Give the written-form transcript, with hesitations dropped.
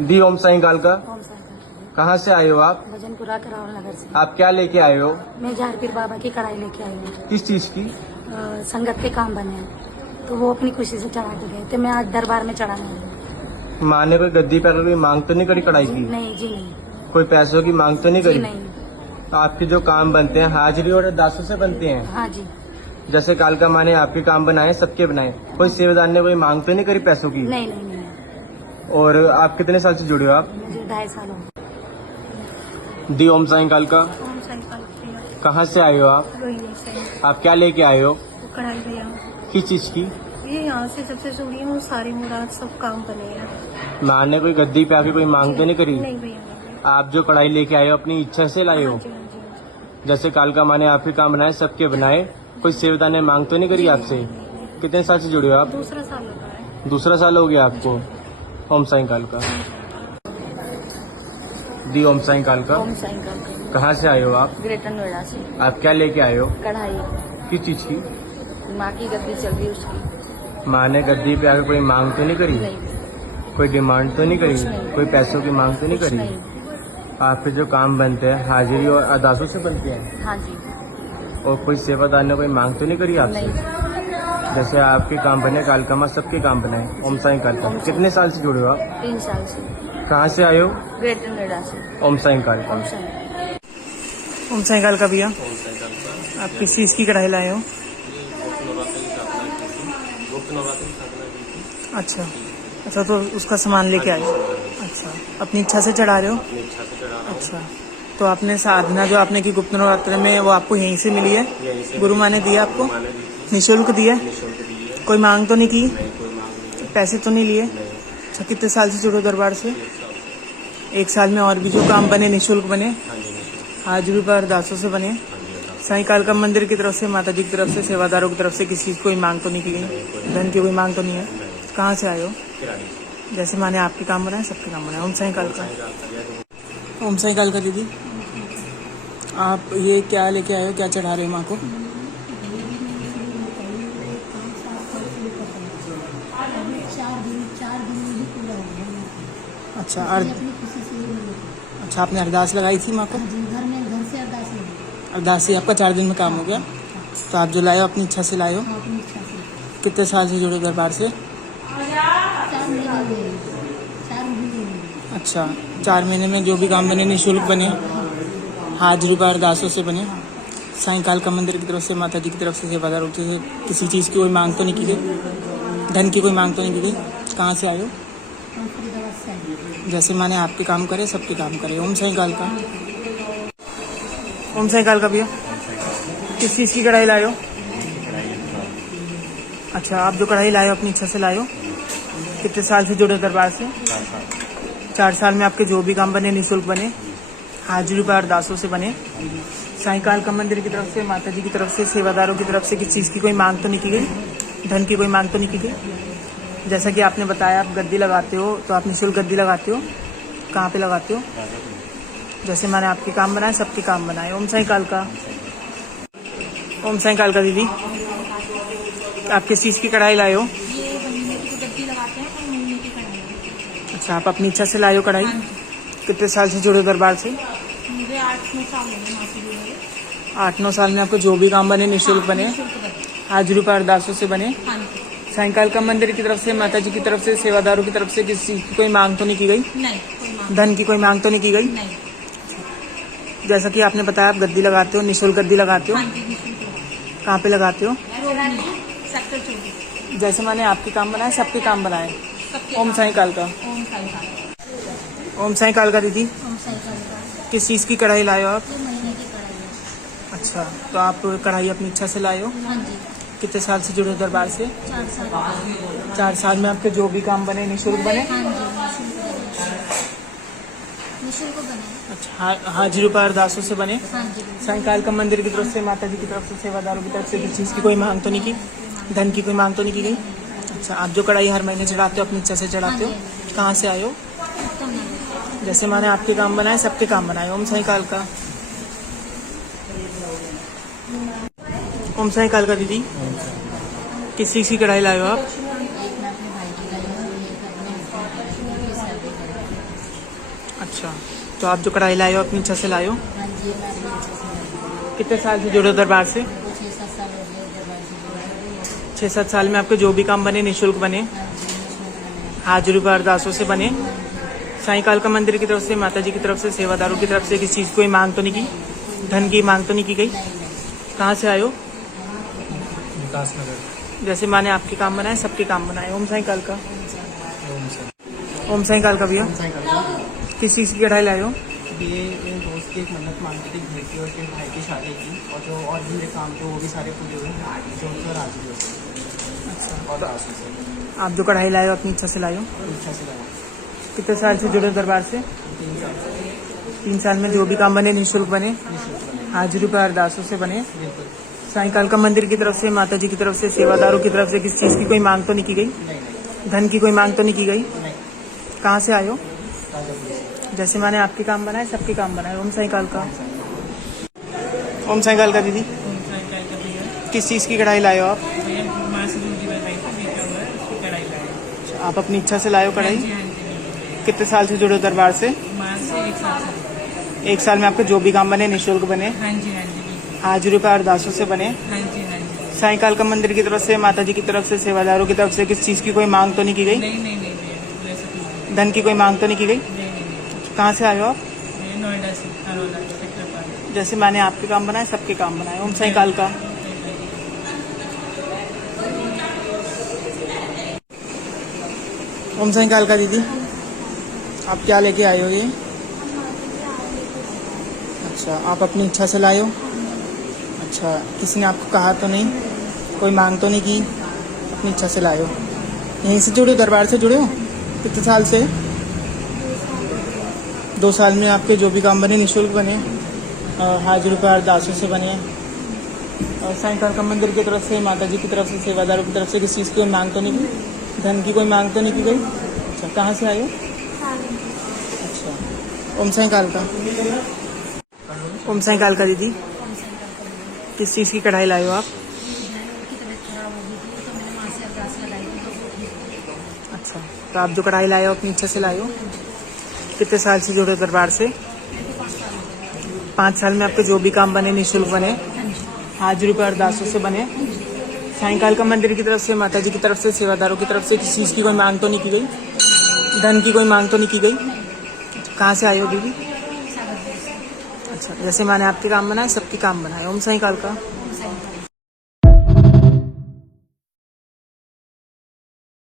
दी ओम साईं कालका। ओम साईं कालका। कहाँ से आए हो आप? भजनपुरा के रावल नगर से। आप क्या लेके आए हो? मैं झारपीर बाबा की कढ़ाई लेके आई हूँ। किस चीज की? संगत के काम बने हैं तो वो अपनी खुशी से चढ़ा के गए थे। मैं आज दरबार में चढ़ाने आई हूँ। माँ ने कोई गद्दी पे कोई मांग तो नहीं करी कढ़ाई की? नहीं जी नहीं। कोई पैसों की मांग तो नहीं जी करी? नहीं। तो आपके जो काम बनते हैं हाजिरी और अरदासों से बनते हैं। हाँ जी। जैसे कालका माँ ने आपके काम बनाए, सबके बनाए, कोई सेवादार ने कोई मांग तो नहीं करी पैसों की? नहीं नहीं नहीं। और आप कितने साल से जुड़े हो आप? मुझे 2.5 साल हो गए। दी ओम साईं कालका। ओम साईं कालका। कहाँ से आए हो आप? रोहिणी से। आप क्या लेके आए हो? कढ़ाई भैया किस चीज की? ये यहाँ से जब से जुड़ी हूँ सारी मुराद सब काम बने हैं। माँ ने कोई गद्दी पे आके कोई मांग तो नहीं करी? नहीं भैया नहीं। आप जो कढ़ाई लेके आए हो अपनी इच्छा से लाए हो? हाँ जी, हाँ जी, हाँ जी। जैसे कालका माँ ने आपके काम बनाए, सबके बनाए, कोई सेवदार ने मांग तो नहीं करी आपसे? कितने साल से जुड़े हो आप? दूसरा साल होता है। दूसरा साल हो गया आपको। ओम साईं कालका। दी ओम साईं कालका। ओम साईं कालका। कहाँ से आए हो आप? ग्रेटर नोएडा से। आप क्या लेके आए हो? कढ़ाई किस चीज की? माँ की गद्दी चल रही उसकी। माँ ने गद्दी पे आके कोई मांग तो नहीं करी? नहीं। कोई डिमांड तो नहीं कुछ करी? नहीं। कोई पैसों की मांग तो नहीं कुछ करी? नहीं। आपके जो काम बनते हैं हाजिरी और अरदासों से बनते हैं, हाँ जी। और कोई सेवादार ने कोई मांग तो नहीं करी आपसे? नहीं। जैसे आपके काम बने, कालका माँ सबके काम बनाए, ओम साईं कालका। ओम साईं। कितने साल से जुड़े हो आप? 3 साल से। कहाँ से आए हो? ग्रेटर नोएडा से। ओम साईं कालका। ओम साईं। ओम साईं कालका भैया, आप किस चीज़ की कढ़ाई लाए हो? अच्छा अच्छा, तो उसका सामान लेके आए हो? अच्छा, अपनी इच्छा से चढ़ा रहे हो? अच्छा, तो आपने साधना जो आपने की गुप्त नवरात्र में वो आपको यहीं से मिली है? गुरु माँ ने दिया आपको? निःशुल्क दिया? कोई मांग तो नहीं की? पैसे तो नहीं लिए? अच्छा, कितने साल से जुड़े हो दरबार से? 1 साल में और भी जो काम बने निःशुल्क बने, हाजिरी पर अरदासों से बने, साईं कालका मंदिर की तरफ से, माता जी की तरफ से, सेवादारों की तरफ से किसी चीज़ कोई मांग तो नहीं की गई? धन की कोई मांग तो नहीं है? कहाँ से आए हो? जैसे माने आपके काम बनाए सबके काम बनाए। ओम साईं कालका। ओम साईं कालका दीदी, आप ये क्या लेके आए हो, क्या चढ़ा रहे हो माँ को? अच्छा, अच्छा, आपने अरदास लगाई थी माँ को? घर से अरदास लगी। अरदास से आपका 4 दिन में काम हो गया? तो आप जो लाए हो अपनी इच्छा से लाए हो? अपनी इच्छा से। कितने साल से जुड़े हो दरबार से? 4 महीने हुए। 4 महीने हुए। अच्छा, 4 महीने में जो भी काम बने निःशुल्क बने, हाजिरी पर अरदासों से बने, साईं कालका मंदिर की तरफ से, माता जी की तरफ से, सेवादारों से किसी चीज़ की कोई मांग तो नहीं की गई? धन की कोई मांग तो नहीं की गई? कहाँ से आए हो? जैसे माने आपके काम करे सबके काम करे। ओम साईं कालका। ओम साईं कालका भैया, किस चीज़ की कढ़ाई लाए हो? अच्छा, आप जो कढ़ाई लाए हो अपनी इच्छा से लाए हो? कितने साल से जुड़े हो दरबार से? 4 साल में आपके जो भी काम बने निःशुल्क बने, हाजिरी पर अरदासों से बने, साईं कालका मंदिर की तरफ से, माता जी की तरफ से, सेवादारों की तरफ से किसी चीज़ की कोई मांग तो नहीं की गई? धन की कोई मांग तो नहीं की गई? जैसा कि आपने बताया आप गद्दी लगाते हो, तो आप निःशुल्क गद्दी लगाते हो? कहाँ पे लगाते हो? जैसे मैंने आपके काम बनाए सबके काम बनाए। ओम साईं कालका। ओम साईं कालका दीदी, आप किस चीज़ की कढ़ाई लाए हो? ये महीने की गद्दी लगाते हैं और महीने की कढ़ाई। अच्छा, आप अपनी इच्छा से लाए हो कढ़ाई? कितने साल से जुड़े हो दरबार से? मुझे 8-9 साल हो गए मासी जी मेरे। 8-9 साल में आपको जो भी काम बने निःशुल्क बने, हाजिरी पर अरदासों से बने, हाँ जी। साईं कालका मंदिर की तरफ से, माता जी की तरफ से, सेवादारों की तरफ से किसी चीज़ की कोई मांग तो नहीं की गई? नहीं, कोई मांग धन की कोई मांग तो नहीं की गई? नहीं। जैसा कि आपने बताया आप गद्दी लगाते हो, निःशुल्क गद्दी लगाते हो? हाँ जी, निःशुल्क लगाते कहाँ पे लगाते हो? हैं। रोहिणी सेक्टर 24। जैसे मैंने आपके काम बनाए सबके काम बनाए। सबके ओम साईं कालका। ओम साईं कालका। ओम साईं कालका दीदी, ओम साईं कालका। किस चीज़ की कढ़ाई लाए हो आप? ये महीने की कढ़ाई है। अच्छा, तो आप कढ़ाई अपनी इच्छा से लाए हो? हाँ जी। कितने साल से जुड़े हो दरबार से? 4 साल। 4 साल में आपके जो भी काम बने निःशुल्क बने? हाँ जी, निःशुल्क बने। अच्छा, हाजिरी पर अरदासों से बने, हाँ जी। साईं कालका मंदिर की तरफ से, माता जी की तरफ से, सेवादारों की तरफ से किसी चीज़ की कोई मांग तो नहीं की? धन की कोई मांग तो नहीं की गई? अच्छा, आप जो कढ़ाई हर महीने चढ़ाते हो अपनी इच्छा से चढ़ाते हो? कहाँ से आए हो? उत्तम नगर। जैसे मैंने आपके काम बनाए सबके काम बनाए। ओम साईं कालका। ओम साईं कालका दीदी, किस चीज़ की कढ़ाई लाए हो आप? एक मैं अपने भाई की लाई हूँ, एक अपने अच्छा, तो आप जो कढ़ाई लाए हो अपनी इच्छा से लाए हो? हाँ जी, मैं अपनी इच्छा से लाई। कितने साल से जुड़े हो दरबार से? 6-7 साल हो गए दरबार से जुड़े। 6-7 साल में आपके जो भी काम बने निःशुल्क बने, हाँ जी, निःशुल्क बने। हाजिरी पर अरदासों से बने? साईं कालका मंदिर की तरफ से, माता जी की तरफ से, सेवादारों की तरफ से किसी चीज़ कोई मांग तो नहीं की? धन की मांग तो नहीं की गई? कहाँ से आए हो? विकास नगर। जैसे माने आपके काम बनाए सबके काम बनाए। ओम साईं कालका। ओम साईं कालका भैया, किस चीज़ की कढ़ाई लाए हो? ये मेरे दोस्त की एक मन्नत मांगी थी घर की और उसके भाई की शादी की, और जो और भी मेरे काम थे वो भी सारे पूरे हुए, जो उनसे राजी हो अच्छा, और आशीष से आप जो कढ़ाई लाए हो अपनी इच्छा से लाए हो? इच्छा से लगा। कितने साल से जुड़े हो दरबार से? 3 साल 3 साल में जो भी काम बने निःशुल्क बने, निःशुल्क बने। हाजिरी पर अरदासों से बने? बिल्कुल। साईं कालका मंदिर की तरफ से, माता जी की तरफ से, सेवादारों की तरफ से किसी चीज़ की कोई मांग तो नहीं की गई? नहीं धन की कोई मांग तो नहीं की गई? नहीं, कहाँ से आए हो? राजापुर से। जैसे माने आपके काम बनाए सबके काम बनाए। ओम साईं कालका। ओम साईं कालका दीदी, किस चीज़ की कढ़ाई लाए हो आप? आप अपनी इच्छा से लाए हो कढ़ाई? कितने साल से जुड़े हो दरबार से? 1 साल में आपके जो भी काम बने निःशुल्क बने, हाजिरी पर अरदासों से बने? साईं कालका मंदिर की तरफ से, माता जी की तरफ से, सेवादारों की तरफ से किसी चीज़ की कोई मांग तो नहीं की गई? धन की कोई मांग तो नहीं की गई? कहाँ से आए हो आप? नोएडा से, हरोला सेक्टर 5। जैसे मैंने आपके काम बनाए सबके काम बनाए। ओम साईं कालका। ओम साईं कालका दीदी, आप क्या लेके आए हो ये? अच्छा, आप अपनी इच्छा से लाए हो? अच्छा, किसी ने आपको कहा तो नहीं, कोई मांग तो नहीं की, अपनी इच्छा से लाए हो? यहीं से जुड़े हो, दरबार से जुड़े हो? कितने साल से? 2 साल में आपके जो भी काम बने निःशुल्क बने, हाजिरी पर अरदासों से बने, और साईं कालका मंदिर की तरफ से, माता जी की तरफ से, सेवादारों की तरफ से किसी चीज़ की कोई मांग तो नहीं की? धन की कोई मांग तो नहीं की गई? अच्छा, कहाँ से आए हो? अच्छा, ओम साईं कालका। ओम साईं कालका दीदी, किस चीज़ की कढ़ाई लाए हो आप? की तबीयत खराब हो गई थी तो मैंने वहाँ से अरदास लगाई थी तो वो ठीक हो गई। अच्छा, तो आप जो कढ़ाई लाए हो अपनी इच्छा से लाए हो? कितने साल से जुड़े हो दरबार से? 5 साल में आपके जो भी काम बने निःशुल्क बने, हाजिरी पर अरदासों से बने, साईं कालका मंदिर की तरफ से, माता जी की तरफ से, सेवादारों की तरफ से किसी चीज़ की कोई मांग तो नहीं की गई? धन की कोई मांग तो नहीं की गई? कहाँ से आए हो दीदी? अच्छा, जैसे मैंने आपके काम बनाए सबके काम बनाए। ओम साईं कालका।